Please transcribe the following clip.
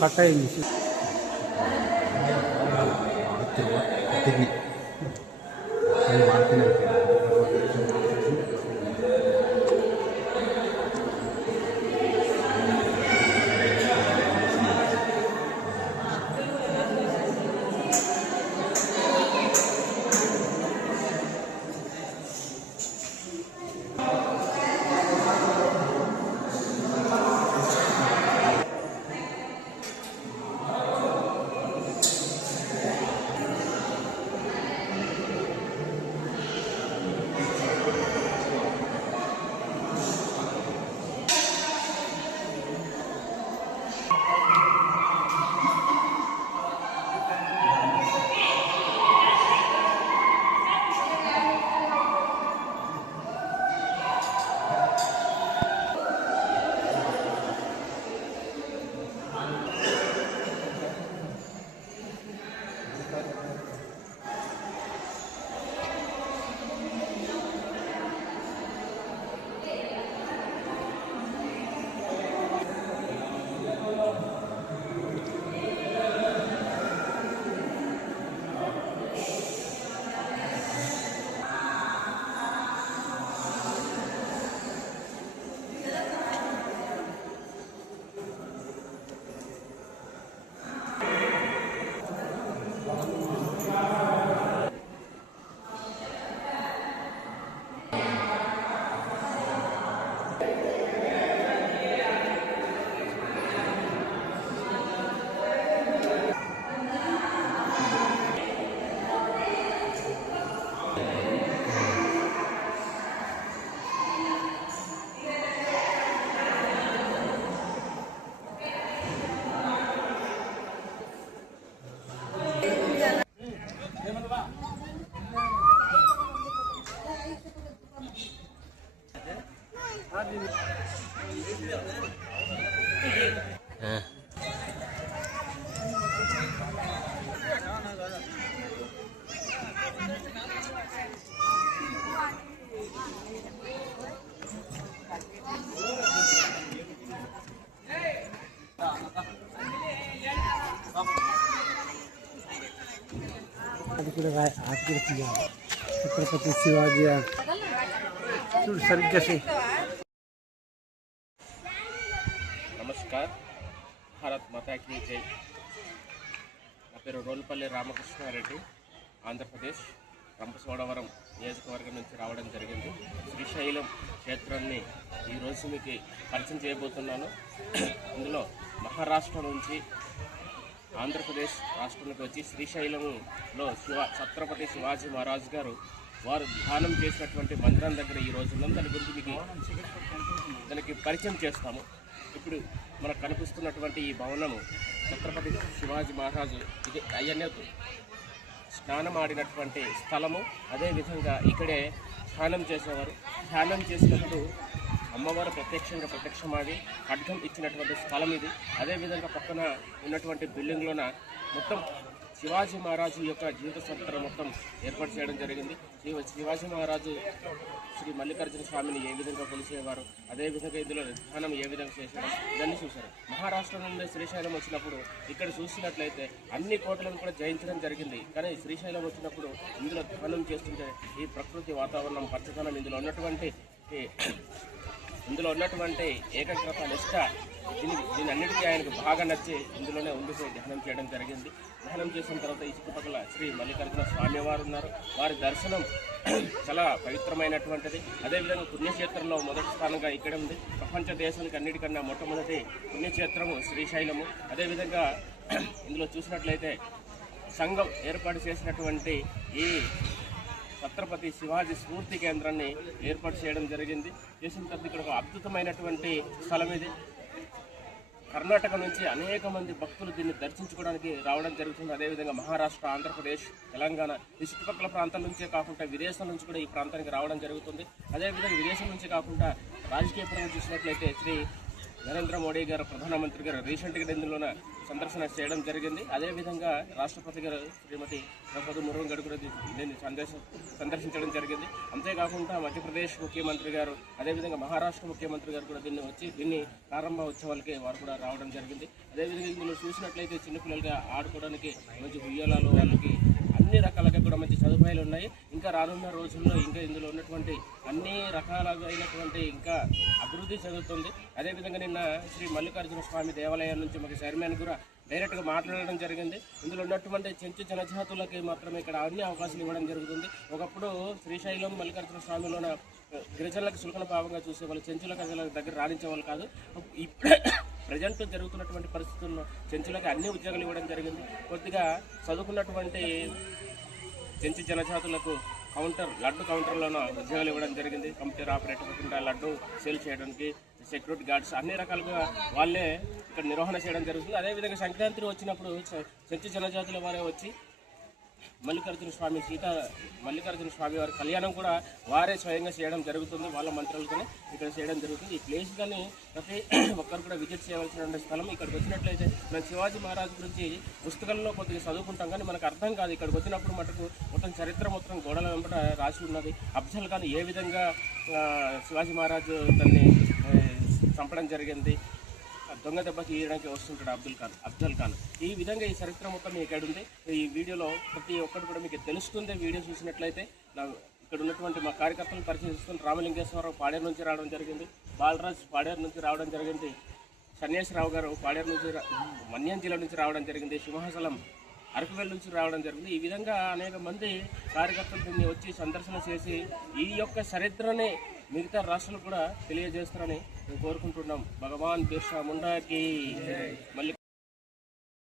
Cut అయింది. छत्रपति शिवाजी सरिग्गा से नमस्कार। भारत माता की जय। నా పేరు రోల్పల్లి రామకృష్ణారెడ్డి, ఆంధ్రప్రదేశ్ రంపచోడవరం నియోజకవర్గం నుంచి రావడం జరిగింది. శ్రీశైలం క్షేత్రాన్ని ఈరోజు మీకు పరిచయం చేయబోతున్నాను. ఇందులో మహారాష్ట్ర నుంచి ఆంధ్రప్రదేశ్ రాష్ట్రానికి వచ్చి శ్రీశైలంలో ఛత్రపతి శివాజీ మహారాజ్ గారు వారు ధ్యానం చేసినటువంటి మందిరం దగ్గర ఈ రోజు ఉన్నాం. దాని గురించి మీకు దానికి పరిచయం చేస్తాము. ఇప్పుడు మనకు కనిపిస్తున్నటువంటి ఈ భవనము ఛత్రపతి శివాజీ మహారాజు ఇది అయ్యన్నకు స్నానం ఆడినటువంటి స్థలము. అదేవిధంగా ఇక్కడే ధ్యానం చేసేవారు. ధ్యానం చేసినప్పుడు అమ్మవారు ప్రత్యక్షమాడి ఖడ్గం ఇచ్చినటువంటి స్థలం ఇది. అదేవిధంగా పక్కన ఉన్నటువంటి బిల్డింగ్లోన మొత్తం శివాజీ మహారాజు యొక్క జీవిత చరిత్ర మొత్తం ఏర్పాటు చేయడం జరిగింది. శివాజీ మహారాజు శ్రీ మల్లికార్జున స్వామిని ఏ విధంగా కొలిసేవారు, అదేవిధంగా ఇందులో ధ్యానం ఏ విధంగా చేశారు ఇవన్నీ చూశారు. మహారాష్ట్ర నుండి శ్రీశైలం వచ్చినప్పుడు ఇక్కడ చూసినట్లయితే అన్ని కోటలను కూడా జయించడం జరిగింది. కానీ శ్రీశైలం వచ్చినప్పుడు ఇందులో ధ్యానం చేస్తుంటే ఈ ప్రకృతి వాతావరణం పచ్చదనం ఇందులో ఉన్నటువంటి ఏకాగ్రత నిష్ట దీని అన్నిటికీ ఆయనకు బాగా నచ్చి ఇందులోనే ఉండిపోయి ధ్యానం చేయడం జరిగింది. ధ్యానం చేసిన తర్వాత ఈ చుట్టుపక్కల శ్రీ మల్లికార్జున స్వామి వారు ఉన్నారు. వారి దర్శనం చాలా పవిత్రమైనటువంటిది. అదేవిధంగా పుణ్యక్షేత్రంలో మొదటి స్థానంగా ఇక్కడ ఉంది. ప్రపంచ దేశానికి అన్నిటికన్నా మొట్టమొదటి పుణ్యక్షేత్రము శ్రీశైలము. అదేవిధంగా ఇందులో చూసినట్లయితే సంఘం ఏర్పాటు చేసినటువంటి ఈ ఛత్రపతి శివాజీ స్ఫూర్తి కేంద్రాన్ని ఏర్పాటు చేయడం జరిగింది. చేసిన తర్వాత ఇక్కడ ఒక అద్భుతమైనటువంటి స్థలం ఇది. కర్ణాటక నుంచి అనేక మంది భక్తులు దీన్ని దర్శించుకోవడానికి రావడం జరుగుతుంది. అదేవిధంగా మహారాష్ట్ర, ఆంధ్రప్రదేశ్, తెలంగాణ ఈ చుట్టుపక్కల ప్రాంతాల నుంచే కాకుండా విదేశాల నుంచి కూడా ఈ ప్రాంతానికి రావడం జరుగుతుంది. అదేవిధంగా విదేశం నుంచి కాకుండా రాజకీయ పరంగా చూసినట్లయితే శ్రీ నరేంద్ర మోడీ గారు ప్రధానమంత్రి గారు రీసెంట్గా ఇందులోన సందర్శన చేయడం జరిగింది. అదేవిధంగా రాష్ట్రపతి గారు శ్రీమతి ద్రౌపది ముర్ము గారు కూడా దీన్ని సందర్శించడం జరిగింది. అంతేకాకుండా మధ్యప్రదేశ్ ముఖ్యమంత్రి గారు అదేవిధంగా మహారాష్ట్ర ముఖ్యమంత్రి గారు కూడా దీన్ని ప్రారంభ ఉత్సవాలకి వారు కూడా రావడం జరిగింది. అదేవిధంగా ఇందులో చూసినట్లయితే చిన్నపిల్లలకి ఆడుకోవడానికి మంచి ఉయ్యాలాలు, వాళ్ళకి అన్ని రకాలుగా కూడా మంచి సదుపాయాలు ఉన్నాయి. ఇంకా రానున్న రోజుల్లో ఇంకా ఇందులో ఉన్నటువంటి అన్ని రకాలైనటువంటి ఇంకా అభివృద్ధి చెందుతుంది. అదేవిధంగా నిన్న శ్రీ మల్లికార్జున స్వామి దేవాలయం నుంచి మాకు చైర్మన్ కూడా డైరెక్ట్గా మాట్లాడడం జరిగింది. ఇందులో ఉన్నటువంటి చెంచు జనజాతులకి మాత్రమే ఇక్కడ అన్ని అవకాశాలు ఇవ్వడం జరుగుతుంది. ఒకప్పుడు శ్రీశైలం మల్లికార్జున స్వామిలోన గిరిజనులకు సులకన భావంగా చూసే వాళ్ళు చెంచుల ప్రజల దగ్గర రాణించే వాళ్ళు కాదు. ఇప్పుడు ప్రజెంట్ జరుగుతున్నటువంటి పరిస్థితుల్లో చెంచులకి అన్ని ఉద్యోగాలు ఇవ్వడం జరిగింది. కొద్దిగా చదువుకున్నటువంటి చెంచు జనజాతులకు లడ్డు కౌంటర్లోనూ ఉద్యోగాలు ఇవ్వడం జరిగింది. కంప్యూటర్ ఆపరేటర్ కింద లడ్డు సేల్ చేయడానికి సెక్యూరిటీ గార్డ్స్ అన్ని రకాలుగా వాళ్ళే ఇక్కడ నిర్వహణ చేయడం జరుగుతుంది. అదేవిధంగా సంక్రాంతి వచ్చినప్పుడు చెంచు జనజాతుల వారే వచ్చి మల్లికార్జున స్వామి వారి కళ్యాణం కూడా వారే స్వయంగా చేయడం జరుగుతుంది. వాళ్ళ మంత్రులతోనే ఇక్కడ చేయడం జరుగుతుంది. ఈ ప్లేస్ కానీ ప్రతి ఒక్కరు కూడా విజిట్ చేయవలసిన స్థలం. ఇక్కడికి వచ్చినట్లయితే మనం శివాజీ మహారాజ్ గురించి పుస్తకాల్లో కొద్దిగా చదువుకుంటాం, కానీ మనకు అర్థం కాదు. ఇక్కడికి వచ్చినప్పుడు మటుకు మొత్తం చరిత్ర మొత్తం గోడల వెంబట రాసి ఉన్నది. అఫ్జల్ ఖాన్ ఏ విధంగా శివాజీ మహారాజు దాన్ని చంపడం జరిగింది, దొంగ దెబ్బ తీయడానికి వస్తుంటాడు అఫ్జల్ ఖాన్. ఈ విధంగా ఈ చరిత్ర మొత్తం మీకు ఇక్కడ ఉంది. ఈ వీడియోలో ప్రతి ఒక్కటి కూడా మీకు తెలుస్తుంది. వీడియో చూసినట్లయితే ఇక్కడ ఉన్నటువంటి మా కార్యకర్తలను పరిశీలిస్తున్న రామలింగేశ్వరరావు పాడేరు నుంచి రావడం జరిగింది, బాలరాజ్ పాడేరు నుంచి రావడం జరిగింది, సన్యాసిరావు గారు పాడేరు నుంచి మన్యం జిల్లా నుంచి రావడం జరిగింది, సింహాచలం అరకువేల్ నుంచి రావడం జరిగింది. ఈ విధంగా అనేక మంది కార్యకర్తలు దీన్ని వచ్చి సందర్శన చేసి ఈ యొక్క చరిత్రని మిగతా రాష్ట్రాలు కూడా తెలియజేస్తారని మేము కోరుకుంటున్నాం. భగవాన్ బిర్సా ముండాకి మళ్ళీ